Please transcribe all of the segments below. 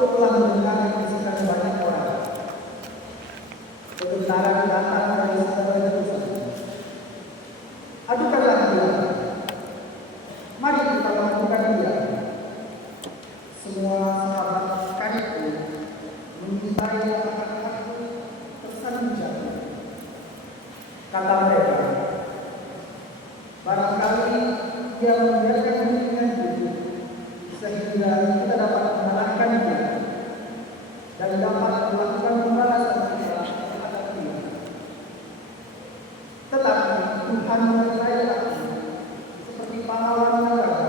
telah mendengar yang bisikan banyak orang, kebenaran datang dari segala letusan. Adukanlah dia, mari kita lakukan dia. Semua sahabat karibku mencintai aku tersanjung jatuh. Kata mereka, barangkali dia membiarkan dirinya hidup sehingga kita dapat mengalahkan dia dan dapat melakukan pembalasan kita terhadap dia. Tetapi Tuhan mempercayai aku seperti pahlawan negara,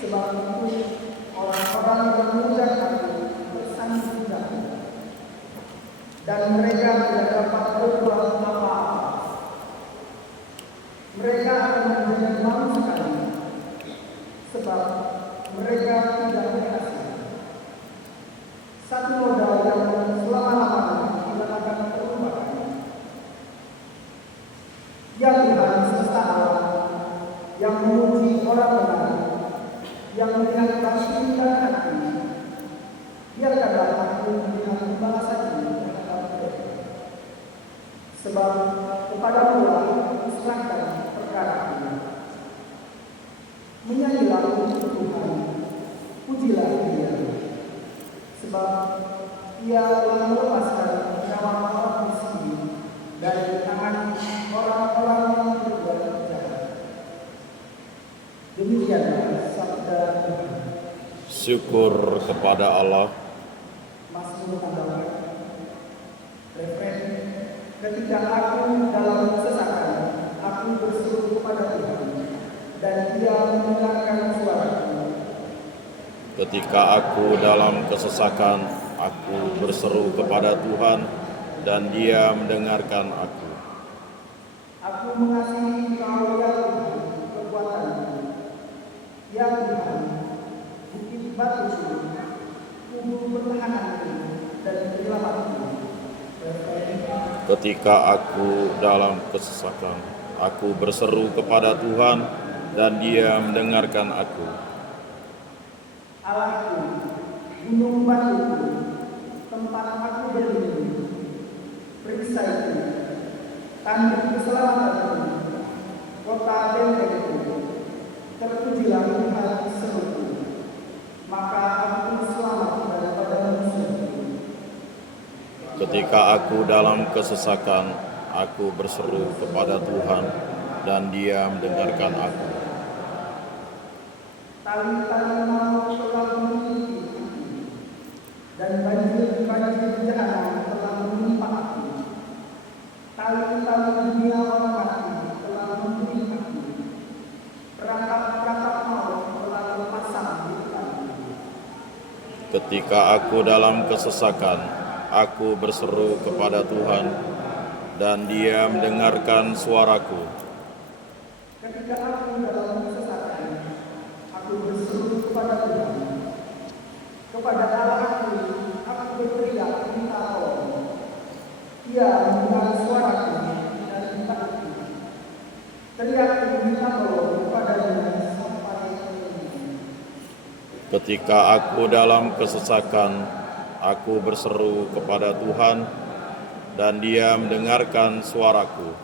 sebab itu orang-orang yang memuja aku tersanjung jatuh, dan mereka tidak dapat berbuat apa-apa. Mereka akan menjadi malu sekali, sebab mereka tidak berhasil. Satu modal yang selama-lamanya tidak akan terlupakan. Ya Tuhan semesta alam, yang memuji orang benar, yang melihat kasih dan hati, biarkanlah aku melihat pembalasan ini terhadap mereka. Sebab kepadamu lah diserahkan perkara ini. Menyanyilah untuk Tuhan, pujilah Dia, sebab Ia telah melepaskan nyawa orang miskin dari tangan orang-orang yang berbuat jahat. Demikianlah sabda Tuhan. Syukur kepada Allah. Mazmur tambahkan, refren, ketika aku dalam kesesakan, aku berseru kepada Tuhan, dan Dia mendengarkan suaraku. Ketika aku dalam kesesakan, aku berseru kepada Tuhan, dan Dia mendengarkan aku. Aku mengasihi Kau ya Tuhan, kekuatanku. Ya Tuhan, bukit batuku, kubu pertahananku dan penyelamatku. Ketika aku dalam kesesakan, aku berseru kepada Tuhan, dan Dia mendengarkan aku. Allahku, gunung batuku, tempat aku berlindung, perisaiku, tanduk keselamatanku, kota bentengku, terpujilah Tuhan seruku, maka aku selamat daripada musuhku. Ketika aku dalam kesesakan, aku berseru kepada Tuhan, dan Dia mendengarkan aku. Tali-tali maut telah memiliki aku, dan banjir-banjir jahanam telah menimpa aku. Tali-tali dunia orang mati telah membuli aku. Perangkap-perangkap maut telah terpasang di depanku. Ketika aku dalam kesesakan, aku berseru kepada Tuhan, dan Dia mendengarkan suaraku. Ketika aku dalam kesesakan, aku berseru kepada Tuhan. Kepada Allahku, aku berteriak minta tolong. Ia mendengar suaraku dan minta aku. Teriakku minta tolong kepadanya sampai ini. Ketika aku dalam kesesakan, aku berseru kepada Tuhan, dan Dia mendengarkan suaraku.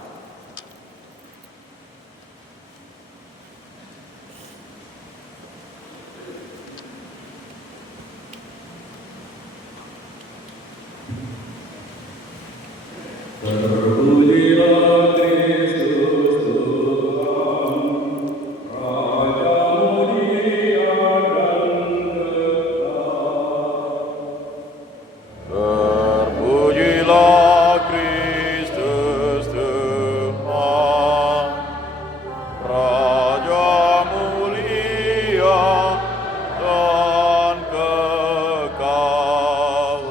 Terpujilah Kristus Tuhan, Raja mulia dan kekal. Terpujilah Kristus Tuhan, Raja mulia dan kekal.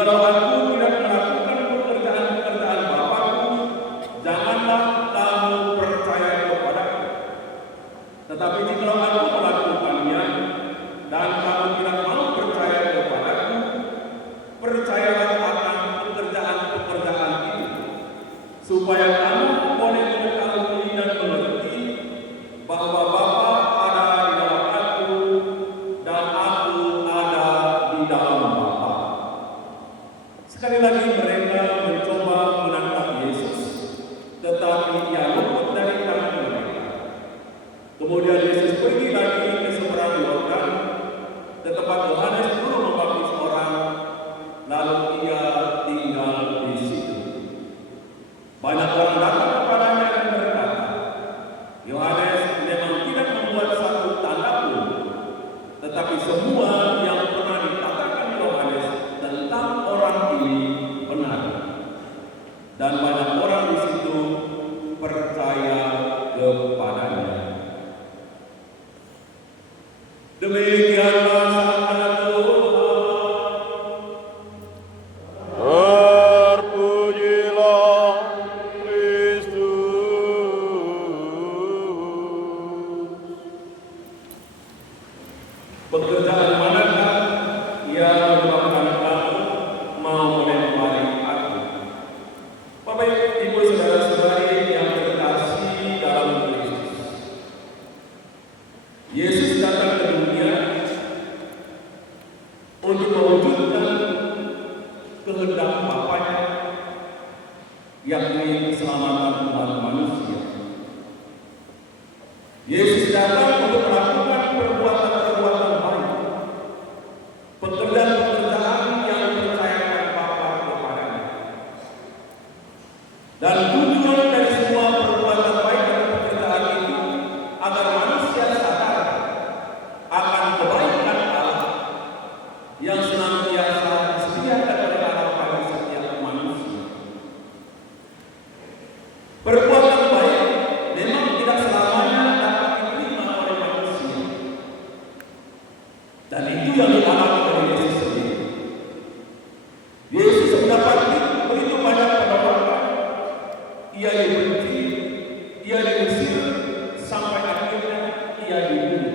Jikalau aku tidak melakukan pekerjaan-pekerjaan Bapa-Ku, janganlah kamu percaya kepadaku. Tetapi jikalau aku melakukannya dan kamu tidak mau percaya kepadaku, percayalah akan pekerjaan-pekerjaan itu, supaya kamu boleh mengetahui dan mengerti bahwa Bapa ada di dalam aku dan aku ada di dalam Bapa. Sekali lagi mereka mencoba menangkap Yesus, tetapi ia luput dari tangan mereka. Kemudian Yesus pergi lagi ke seberang Yordan, ke tempat Yohanes dulu membaptis orang, lalu ia tinggal di situ. Banyak orang datang kepadanya dan berkata, Yohanes memang tidak membuat satu tanda pun, tetapi semua yang pernah dikatakan Yohanes tentang orang ini benar. Dan banyak orang di situ percaya kepadanya. Demikianlah sabda Tuhan. Terpujilah Kristus. Pekerjaan manakah yang menyebabkan kamu mau melempari aku? Bapak Ibu saudara-saudari yang terkasih dalam Kristus, Yesus datang ke dunia untuk mewujudkan kehendak Bapanya, yakni keselamatan umat manusia. Yesus datang untuk melakukan perbuatan-perbuatan baik, pekerjaan-pekerjaan yang dipercayakan Bapa kepadanya. Dan tujuan dari semua perbuatan baik dan pekerjaan itu agar manusia sadar akan kebaikan Allah yang senantiasa disediakan oleh Allah bagi setiap manusia. Perbuatan baik memang tidak selamanya dapat diterima oleh manusia, dan itu yang dialami oleh Yesus sendiri. Yesus mendapati begitu banyak penolakan, ia dibenci, ia diusir, sampai akhirnya ia dibunuh.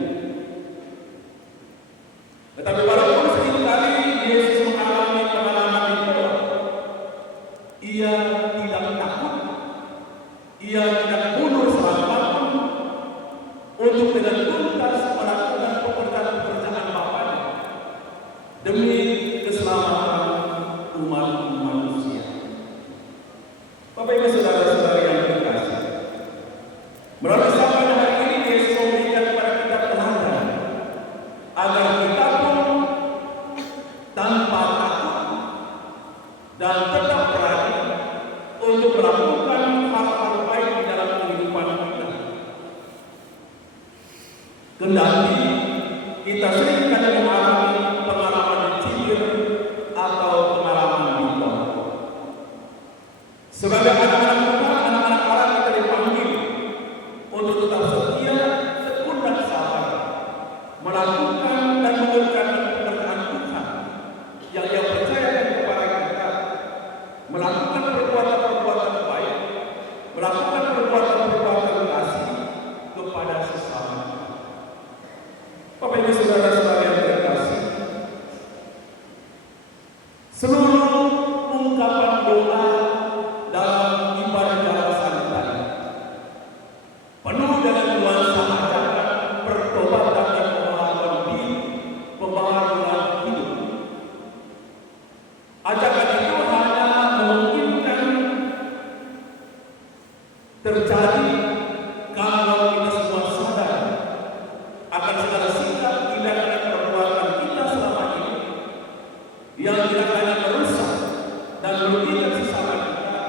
Tetapi walaupun seringkali Yesus mengalami pengalaman itu, ia tidak takut, ia tidak mundur selama untuk dengan tuntas melakukan pekerjaan-pekerjaan Bapanya demi keselamatan umat manusia. Bapak Ibu saudara-saudari yang terkasih, melalui sabda hari ini Yesus memberikan kepada kita teladan agar kita pun tanpa takut dan tetap berani untuk melakukan hal-hal baik di dalam kehidupan kita. Kendati kita sering kali mengalami pengalaman dicibir atau pengalaman ditolak. Sebagai anak-anak Tuhan, anak-anak Allah, kita dipanggil untuk tetap setia, tekun dan sabar, melakukan dan mengerjakan pekerjaan Tuhan yang Ia percayakan kepada kita, melakukan perbuatan-perbuatan baik, melakukan perbuatan-perbuatan kasih kepada sesama. Bapak Ibu saudara-saudara yang terkasih, seluruh ungkapan doa dalam ibadah jalan santai penuh dengan nuansa ajakan pertobatan dan pembaharuan diri, pembaharuan hidup. Ajakan itu hanya memungkinkan terjadi kalau kita semua sadar akan segala sikap, tindakan, dan perbuatan kita selama ini yang tidak hanya merusak dan merugikan sesama kita,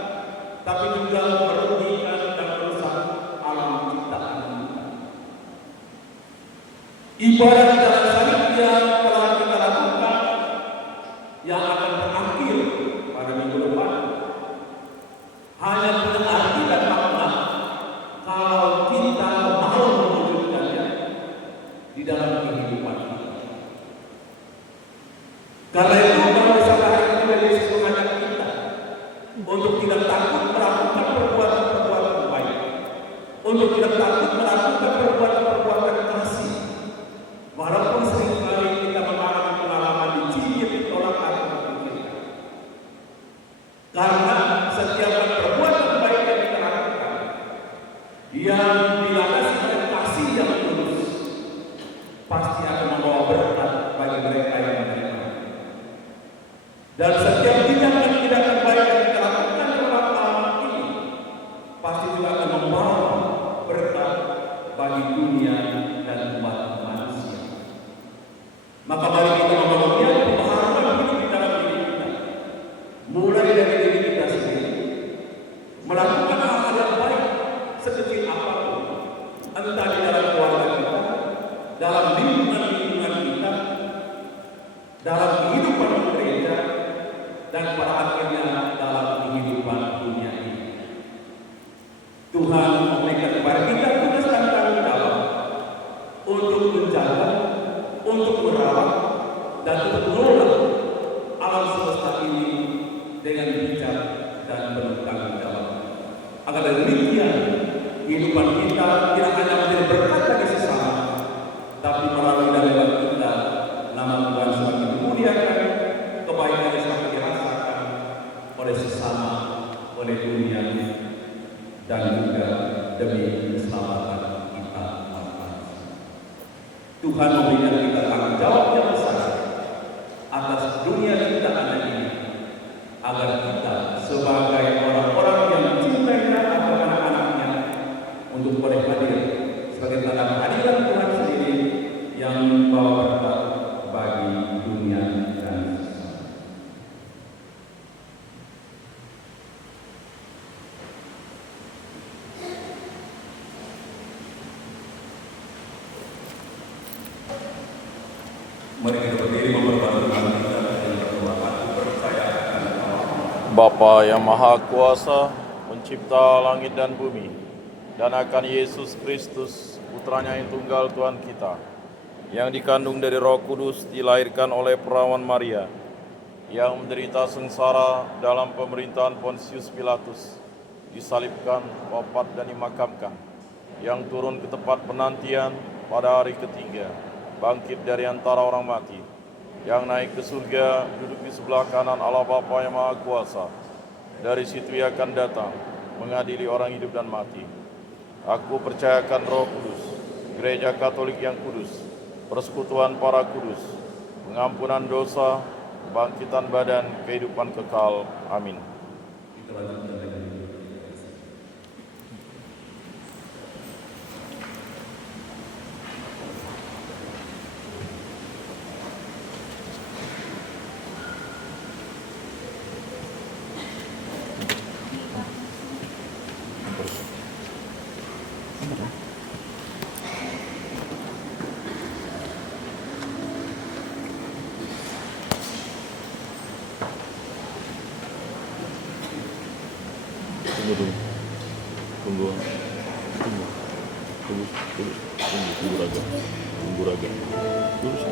tapi juga merugikan dan merusak alam ciptaan kita. Ibadah jalan salib yang telah kita lakukan yang akan berakhir pada minggu depan hanya punya arti dan makna kalau kita mau mewujudkannya di dalam kehidupan kita. Karena itu kalau misalnya hari ini untuk tidak takut melakukan perbuatan-perbuatan baik, untuk tidak takut melakukan perbuatan-perbuatan kasih, walaupun seringkali kita mengalami pengalaman dicibir, ditolak atau dipikirkan. Karena setiap perbuatan baik yang kita lakukan, yang dilandasi oleh kasih yang tulus, pasti akan membawa berkat bagi mereka yang menerima. Dan setiap tindakan baik yang kita lakukan dalam alam ini, pasti juga akan membawa berkat bagi dunia dan umat manusia. Maka mari kita membangun pemahaman hidup di dalam diri kita, mulai dari diri kita sendiri, melakukan hal-hal yang baik sekecil apapun, entah di dalam keluarga kita, dalam lingkungan kita, dalam kehidupan gereja, dan pada akhirnya dalam kehidupan dunia ini. Tuhan memberikan kepada kita tugas dan tanggung jawab untuk menjaga, untuk merawat, dan untuk mengelola alam semesta ini dengan bijak dan penuh tanggung jawab. Agar demikian kehidupan kita tidak hanya menjadi berkat bagi sesama, tapi melalui dan lewat kita nama Tuhan semakin dimuliakan, kebaikan semakin dirasakan oleh sesama, oleh dunia, dan juga demi keselamatan kita manusia. Tuhan memberikan kita tanggung jawab yang besar atas dunia ciptaan ini, agar kita sebagai orang-orang yang mencintai dan anak-anaknya untuk boleh hadir sebagai tanda kehadiran Tuhan sendiri yang membawa berkat bagi dunia dan sesama. Mari kita berdiri memperbantu Tuhan kita dengan berdoa. Aku percaya akan Allah, Bapa yang Maha Kuasa, pencipta langit dan bumi, dan akan Yesus Kristus, putranya yang tunggal Tuhan kita, yang dikandung dari Roh Kudus, dilahirkan oleh perawan Maria, yang menderita sengsara dalam pemerintahan Pontius Pilatus, disalibkan, wafat dan dimakamkan, yang turun ke tempat penantian pada hari ketiga, bangkit dari antara orang mati, yang naik ke surga, duduk di sebelah kanan Allah Bapa yang Maha Kuasa. Dari situ Ia akan datang, mengadili orang hidup dan mati. Aku percayakan Roh Kudus, Gereja Katolik yang kudus, persekutuan para kudus, pengampunan dosa, kebangkitan badan, kehidupan kekal. Amin. kita lanjutkan dengan Tunggu raga. Terus.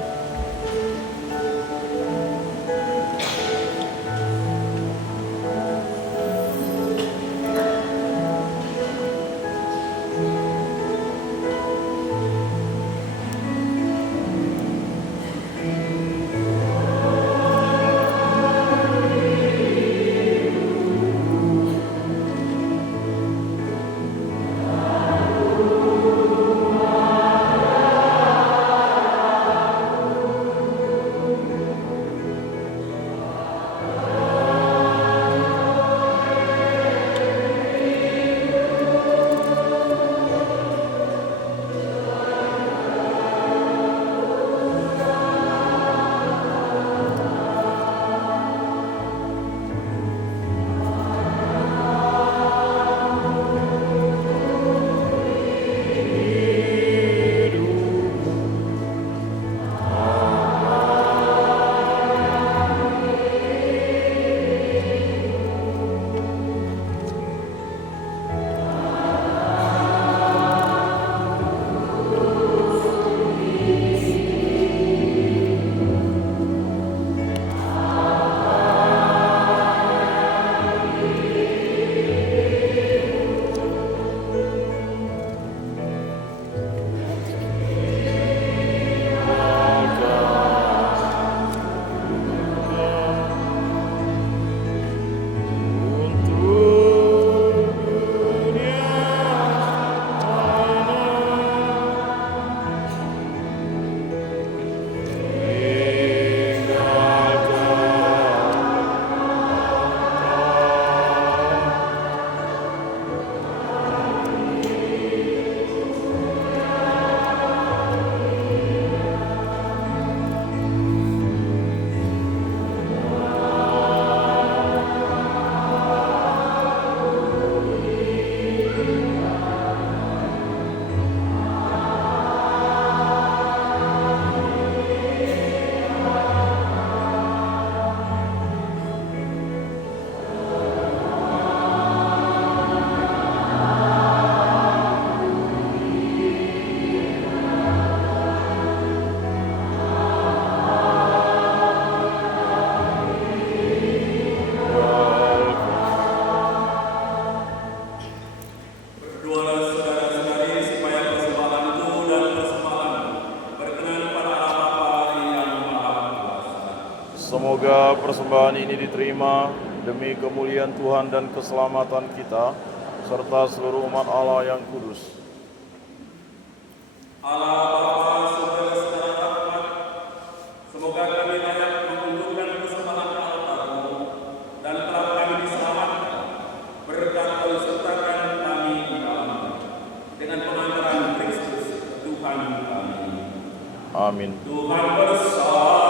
Semoga persembahan ini diterima demi kemuliaan Tuhan dan keselamatan kita, serta seluruh umat Allah yang kudus. Allah Bapa, Saudara secara rahmat, semoga kami layak mengunjukkan persembahan altar-Mu dan telah kami diselamatkan berkat kau sertakan kami di dalam dengan pengantaran Kristus Tuhan kami. Amin. Tuhan bersama.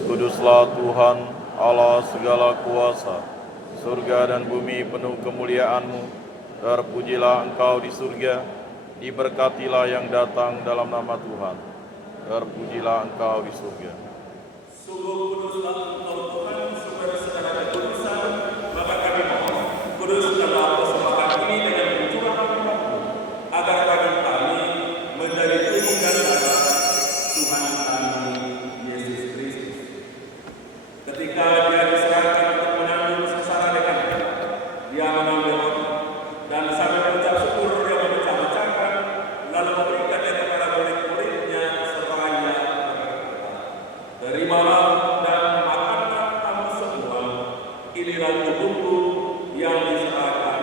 Kuduslah Tuhan, Allah segala kuasa, surga dan bumi penuh kemuliaan-Mu. Terpujilah Engkau di surga, diberkatilah yang datang dalam nama Tuhan. Terpujilah Engkau di surga. Sungguh kuduslah Engkau Tuhan, sumber segala kekudusan, maka kami mohon, kuduskanlah persembahan ini dengan pencurahan roh-Mu, agar bagi kami menjadi tubuh dan darah Tuhan kami Yesus Kristus. Ketika Dia diserahkan untuk menanggung sengsara dengannya, Dia mengambil roti dan sambil mengucap syukur Dia memecah-mecahkan, lalu memberikannya kepada murid-muridnya seraya berkata, "Terimalah dan makanlah kamu semua, inilah tubuhku yang diserahkan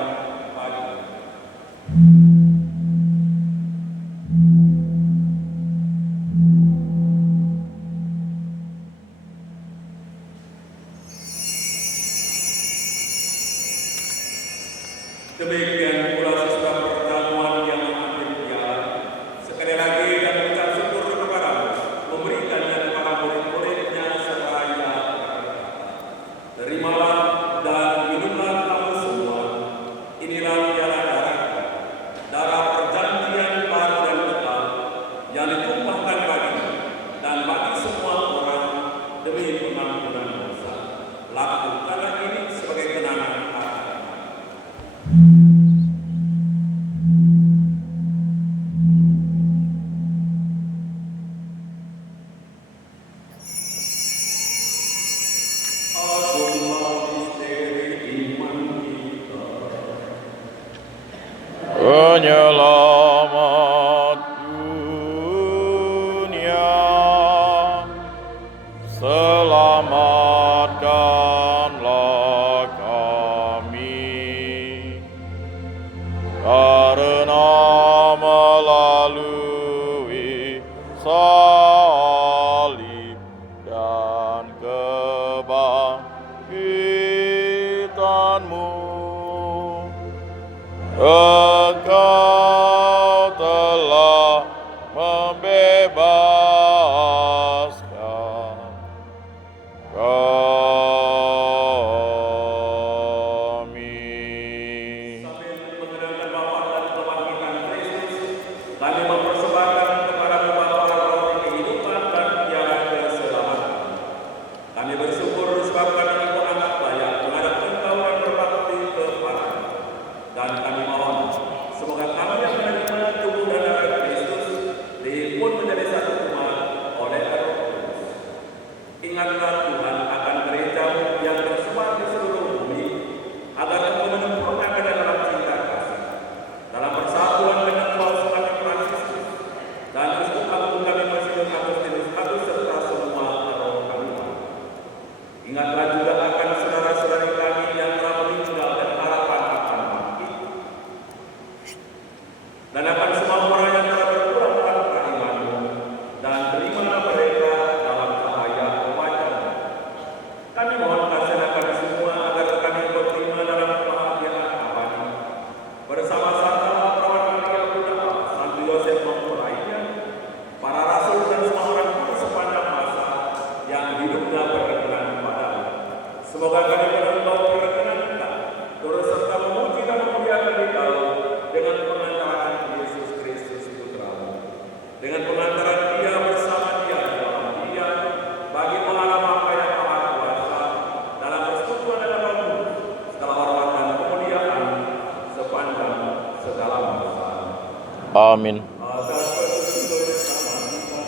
Amin. atas petunjuk bersama kita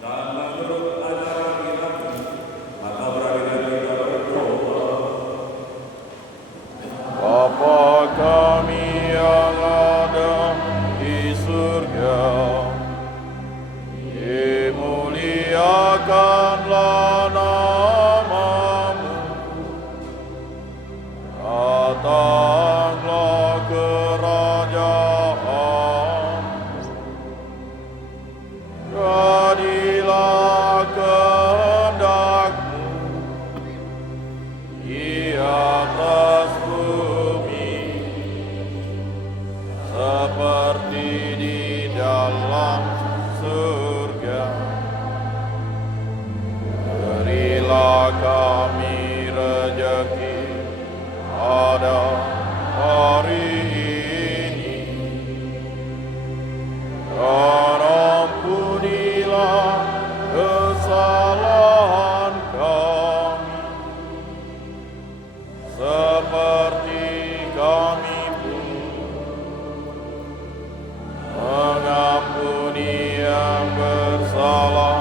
dan menurut ajaran Ilahi, maka berilah kita berdoa. Bapa kami yang ada di surga, dimuliakanlah namamu, datanglah kerajaanmu, jadilah kehendakmu di atas bumi seperti di dalam surga. Berilah kami rezeki pada hari ini, dan ampunilah kesalahan kami, seperti kami pun mengampuni yang bersalah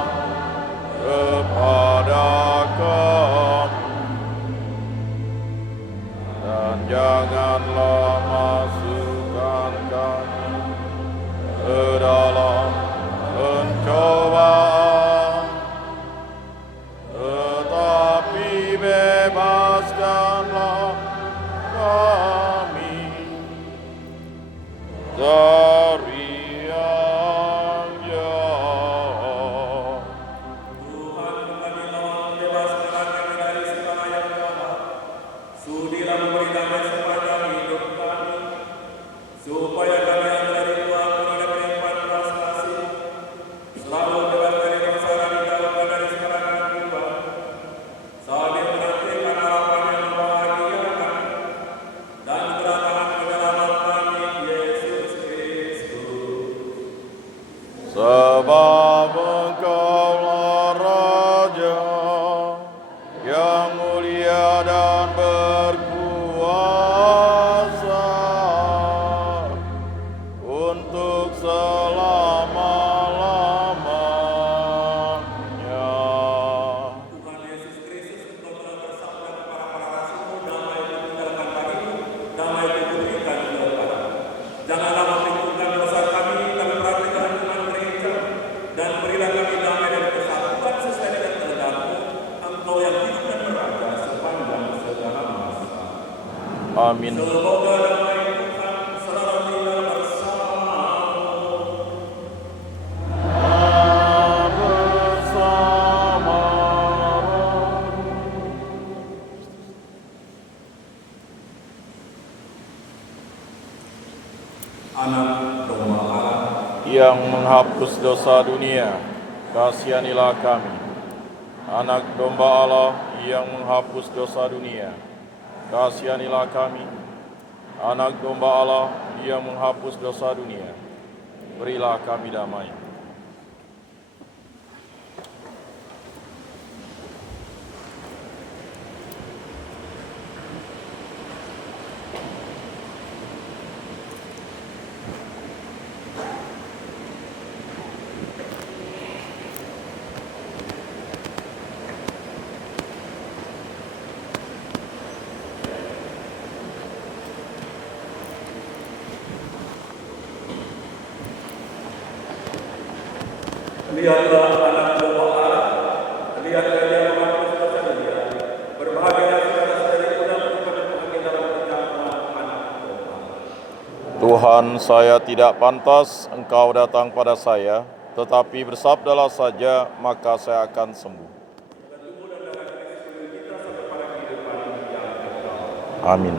kepada kami. Dan janganlah masukkan kami ke dalam pencobaan, tetapi bebaskanlah kami dari yang jahat. Tuhan, kami mohon bebaskanlah kami dari segala yang jahat. Sudilah memberi damai sepanjang hidup kami, supaya kami yang dari Tuhan menghadap limpahan belas kasih, selalu bebas dari dosa dan dijauhkan dari segala keraguan, sambil menantikan harapan yang membahagiakan dan kedatangan penyelamat kami, Yesus Kristus. Sebab Engkaulah Raja yang mulia dan berkuasa untuk selama-lamanya. Tuhan Yesus Kristus, Engkau telah bersabda kepada para rasul-Mu, damai itu tinggalkan bagimu, damai itu kuberikan kepadamu. Janganlah memperhitungkan dosa kami perhatikan dengan gereja, dan berilah kami damai dan kesatuan sesuai dengan kehendak-Mu, Engkau yang hidup dan beraja sepanjang segala masa. Amin. Semoga damai Tuhan selalu tinggal bersamamu. Bersama Anak domba Allah, yang menghapus dosa dunia, kasihanilah kami. Anak domba Allah yang menghapus dosa dunia, kasihanilah kami. Anak domba Allah yang menghapus dosa dunia, berilah kami damai. lihatlah anak domba Allah, lihatlah dia menghapus dosa dunia. Berbahagialah saudara-saudariku dan teman-teman dalam perjamuan anak domba. Tuhan, saya tidak pantas Engkau datang pada saya, tetapi bersabdalah saja, maka saya akan sembuh. Amin.